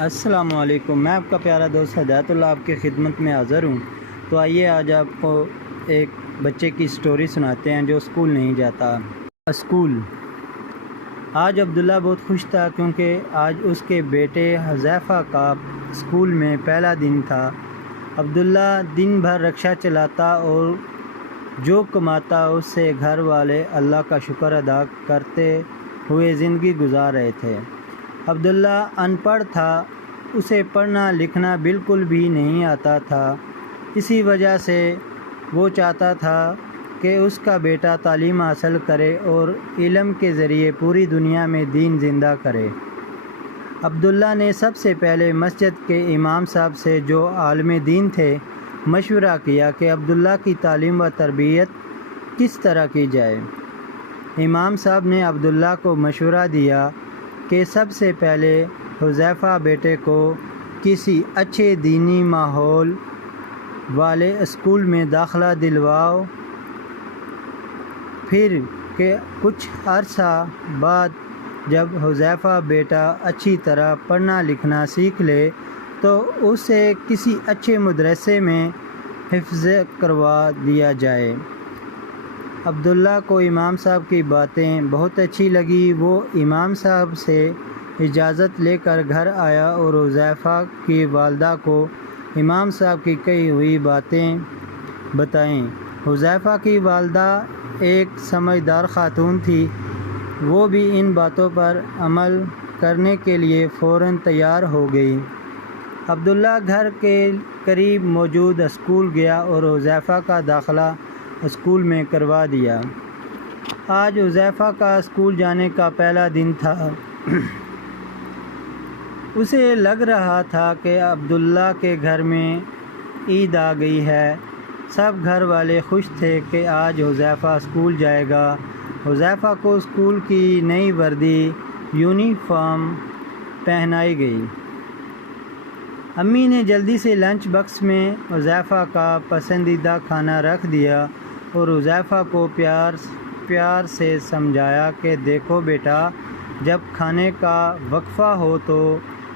السلام علیکم، میں آپ کا پیارا دوست ہدایت اللہ آپ کی خدمت میں حاضر ہوں۔ تو آئیے آج آپ کو ایک بچے کی سٹوری سناتے ہیں جو اسکول نہیں جاتا۔ اسکول۔ آج عبداللہ بہت خوش تھا کیونکہ آج اس کے بیٹے حذیفہ کا اسکول میں پہلا دن تھا۔ عبداللہ دن بھر رکشہ چلاتا اور جو کماتا اس سے گھر والے اللہ کا شکر ادا کرتے ہوئے زندگی گزار رہے تھے۔ عبداللہ ان پڑھ تھا، اسے پڑھنا لکھنا بالکل بھی نہیں آتا تھا۔ اسی وجہ سے وہ چاہتا تھا کہ اس کا بیٹا تعلیم حاصل کرے اور علم کے ذریعے پوری دنیا میں دین زندہ کرے۔ عبداللہ نے سب سے پہلے مسجد کے امام صاحب سے جو عالم دین تھے مشورہ کیا کہ عبداللہ کی تعلیم و تربیت کس طرح کی جائے۔ امام صاحب نے عبداللہ کو مشورہ دیا کہ سب سے پہلے حذیفہ بیٹے کو کسی اچھے دینی ماحول والے اسکول میں داخلہ دلواؤ، پھر کہ کچھ عرصہ بعد جب حذیفہ بیٹا اچھی طرح پڑھنا لکھنا سیکھ لے تو اسے کسی اچھے مدرسے میں حفظ کروا دیا جائے۔ عبداللہ کو امام صاحب کی باتیں بہت اچھی لگی۔ وہ امام صاحب سے اجازت لے کر گھر آیا اور حذیفہ کی والدہ کو امام صاحب کی کہی ہوئی باتیں بتائیں۔ حذیفہ کی والدہ ایک سمجھدار خاتون تھی، وہ بھی ان باتوں پر عمل کرنے کے لیے فوراً تیار ہو گئی۔ عبداللہ گھر کے قریب موجود اسکول گیا اور حذیفہ کا داخلہ اسکول میں کروا دیا۔ آج حذیفہ کا اسکول جانے کا پہلا دن تھا۔ اسے لگ رہا تھا کہ عبداللہ کے گھر میں عید آ گئی ہے۔ سب گھر والے خوش تھے کہ آج حذیفہ اسکول جائے گا۔ حذیفہ کو اسکول کی نئی وردی یونیفارم پہنائی گئی۔ امی نے جلدی سے لنچ باکس میں حذیفہ کا پسندیدہ کھانا رکھ دیا اور حذیفہ کو پیار سے سمجھایا کہ دیکھو بیٹا، جب کھانے کا وقفہ ہو تو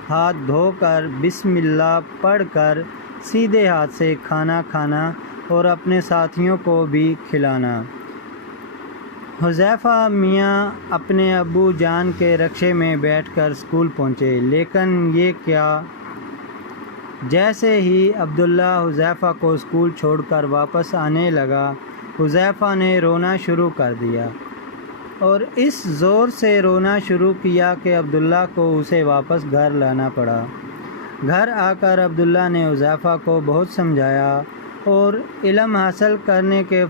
ہاتھ دھو کر بسم اللہ پڑھ کر سیدھے ہاتھ سے کھانا کھانا اور اپنے ساتھیوں کو بھی کھلانا۔ حذیفہ میاں اپنے ابو جان کے رکشے میں بیٹھ کر اسکول پہنچے، لیکن یہ کیا! جیسے ہی عبداللہ حذیفہ کو اسکول چھوڑ کر واپس آنے لگا، حذیفہ نے رونا شروع کر دیا اور اس زور سے رونا شروع کیا کہ عبداللہ کو اسے واپس گھر لانا پڑا۔ گھر آ کر عبداللہ نے حذیفہ کو بہت سمجھایا اور علم حاصل کرنے کے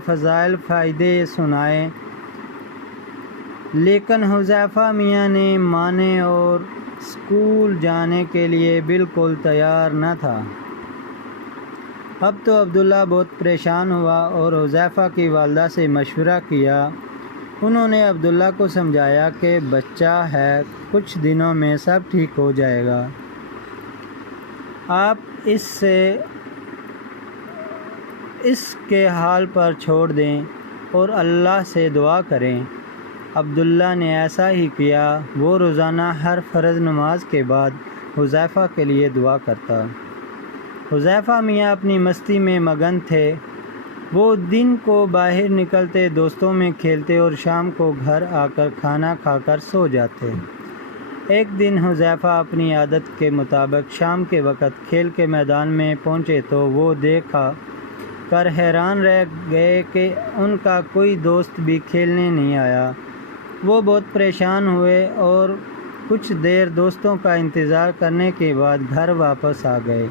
فائدے سنائے، لیکن حذیفہ میاں نے مانے اور اسکول جانے کے لیے بالکل تیار نہ تھا۔ اب تو عبداللہ بہت پریشان ہوا اور حذیفہ کی والدہ سے مشورہ کیا۔ انہوں نے عبداللہ کو سمجھایا کہ بچہ ہے، کچھ دنوں میں سب ٹھیک ہو جائے گا، آپ اس کے حال پر چھوڑ دیں اور اللہ سے دعا کریں۔ عبداللہ نے ایسا ہی کیا۔ وہ روزانہ ہر فرض نماز کے بعد حذیفہ کے لیے دعا کرتا۔ حذیفہ میاں اپنی مستی میں مگن تھے۔ وہ دن کو باہر نکلتے، دوستوں میں کھیلتے اور شام کو گھر آ کر کھانا کھا کر سو جاتے۔ ایک دن حذیفہ اپنی عادت کے مطابق شام کے وقت کھیل کے میدان میں پہنچے تو وہ دیکھ کر حیران رہ گئے کہ ان کا کوئی دوست بھی کھیلنے نہیں آیا۔ وہ بہت پریشان ہوئے اور کچھ دیر دوستوں کا انتظار کرنے کے بعد گھر واپس آ گئے۔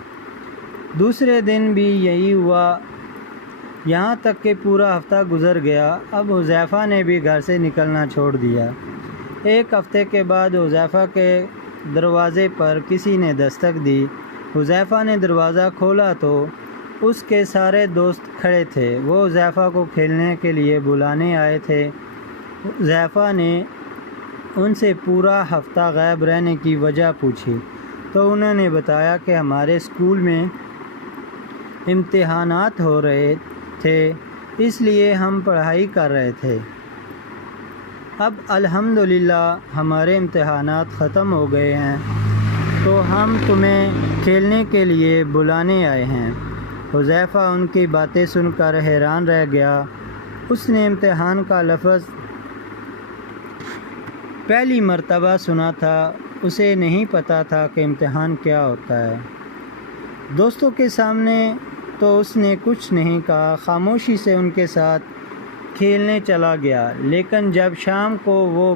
دوسرے دن بھی یہی ہوا، یہاں تک کہ پورا ہفتہ گزر گیا۔ اب حذیفہ نے بھی گھر سے نکلنا چھوڑ دیا۔ ایک ہفتے کے بعد حذیفہ کے دروازے پر کسی نے دستک دی۔ حذیفہ نے دروازہ کھولا تو اس کے سارے دوست کھڑے تھے۔ وہ حذیفہ کو کھیلنے کے لیے بلانے آئے تھے۔ حذیفہ نے ان سے پورا ہفتہ غائب رہنے کی وجہ پوچھی تو انہوں نے بتایا کہ ہمارے اسکول میں امتحانات ہو رہے تھے، اس لیے ہم پڑھائی کر رہے تھے۔ اب الحمدللہ ہمارے امتحانات ختم ہو گئے ہیں، تو ہم تمہیں کھیلنے کے لیے بلانے آئے ہیں۔ حذیفہ ان کی باتیں سن کر حیران رہ گیا۔ اس نے امتحان کا لفظ پہلی مرتبہ سنا تھا، اسے نہیں پتہ تھا کہ امتحان کیا ہوتا ہے۔ دوستوں کے سامنے تو اس نے کچھ نہیں کہا، خاموشی سے ان کے ساتھ کھیلنے چلا گیا۔ لیکن جب شام کو وہ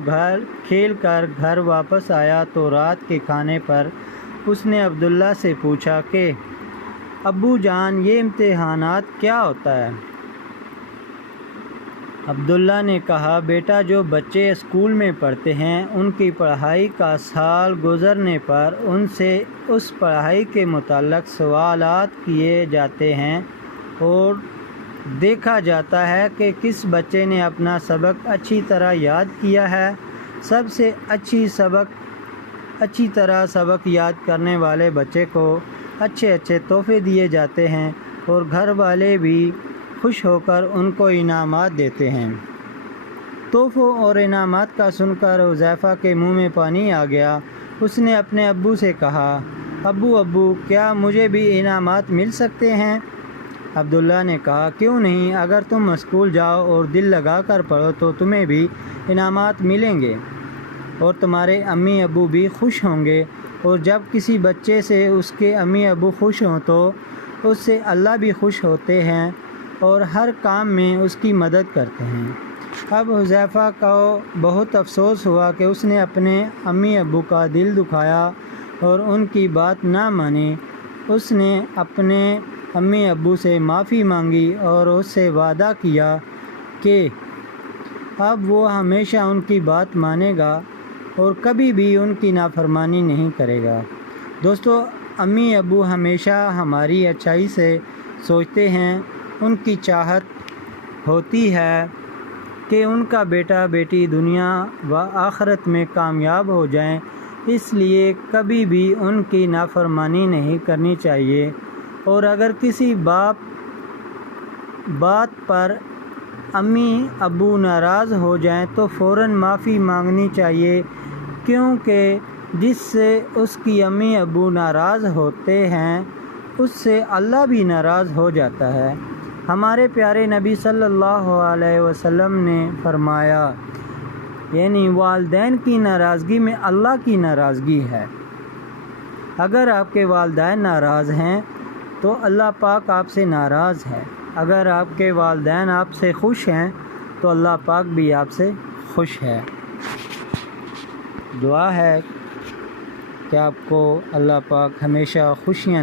کھیل کر گھر واپس آیا تو رات کے کھانے پر اس نے عبداللہ سے پوچھا کہ ابو جان، یہ امتحانات کیا ہوتا ہے؟ عبداللہ نے کہا، بیٹا، جو بچے اسکول میں پڑھتے ہیں ان کی پڑھائی کا سال گزرنے پر ان سے اس پڑھائی کے متعلق سوالات کیے جاتے ہیں اور دیکھا جاتا ہے کہ کس بچے نے اپنا سبق اچھی طرح یاد کیا ہے۔ سب سے اچھی طرح سبق یاد کرنے والے بچے کو اچھے تحفے دیے جاتے ہیں اور گھر والے بھی خوش ہو کر ان کو انعامات دیتے ہیں۔ تحفوں اور انعامات کا سن کر حذیفہ کے منہ میں پانی آ گیا۔ اس نے اپنے ابو سے کہا، ابو کیا مجھے بھی انعامات مل سکتے ہیں؟ عبداللہ نے کہا، کیوں نہیں، اگر تم اسکول جاؤ اور دل لگا کر پڑھو تو تمہیں بھی انعامات ملیں گے اور تمہارے امی ابو بھی خوش ہوں گے، اور جب کسی بچے سے اس کے امی ابو خوش ہوں تو اس سے اللہ بھی خوش ہوتے ہیں اور ہر کام میں اس کی مدد کرتے ہیں۔ اب حذیفہ کو بہت افسوس ہوا کہ اس نے اپنے امی ابو کا دل دکھایا اور ان کی بات نہ مانی۔ اس نے اپنے امی ابو سے معافی مانگی اور اس سے وعدہ کیا کہ اب وہ ہمیشہ ان کی بات مانے گا اور کبھی بھی ان کی نافرمانی نہیں کرے گا۔ دوستو، امی ابو ہمیشہ ہماری اچھائی سے سوچتے ہیں۔ ان کی چاہت ہوتی ہے کہ ان کا بیٹا بیٹی دنیا و آخرت میں کامیاب ہو جائیں، اس لیے کبھی بھی ان کی نافرمانی نہیں کرنی چاہیے، اور اگر کسی بات پر امی ابو ناراض ہو جائیں تو فوراً معافی مانگنی چاہیے، کیونکہ جس سے اس کی امی ابو ناراض ہوتے ہیں اس سے اللہ بھی ناراض ہو جاتا ہے۔ ہمارے پیارے نبی صلی اللہ علیہ وسلم نے فرمایا، یعنی والدین کی ناراضگی میں اللہ کی ناراضگی ہے۔ اگر آپ کے والدین ناراض ہیں تو اللہ پاک آپ سے ناراض ہے۔ اگر آپ کے والدین آپ سے خوش ہیں تو اللہ پاک بھی آپ سے خوش ہے۔ دعا ہے کہ آپ کو اللہ پاک ہمیشہ خوشیاں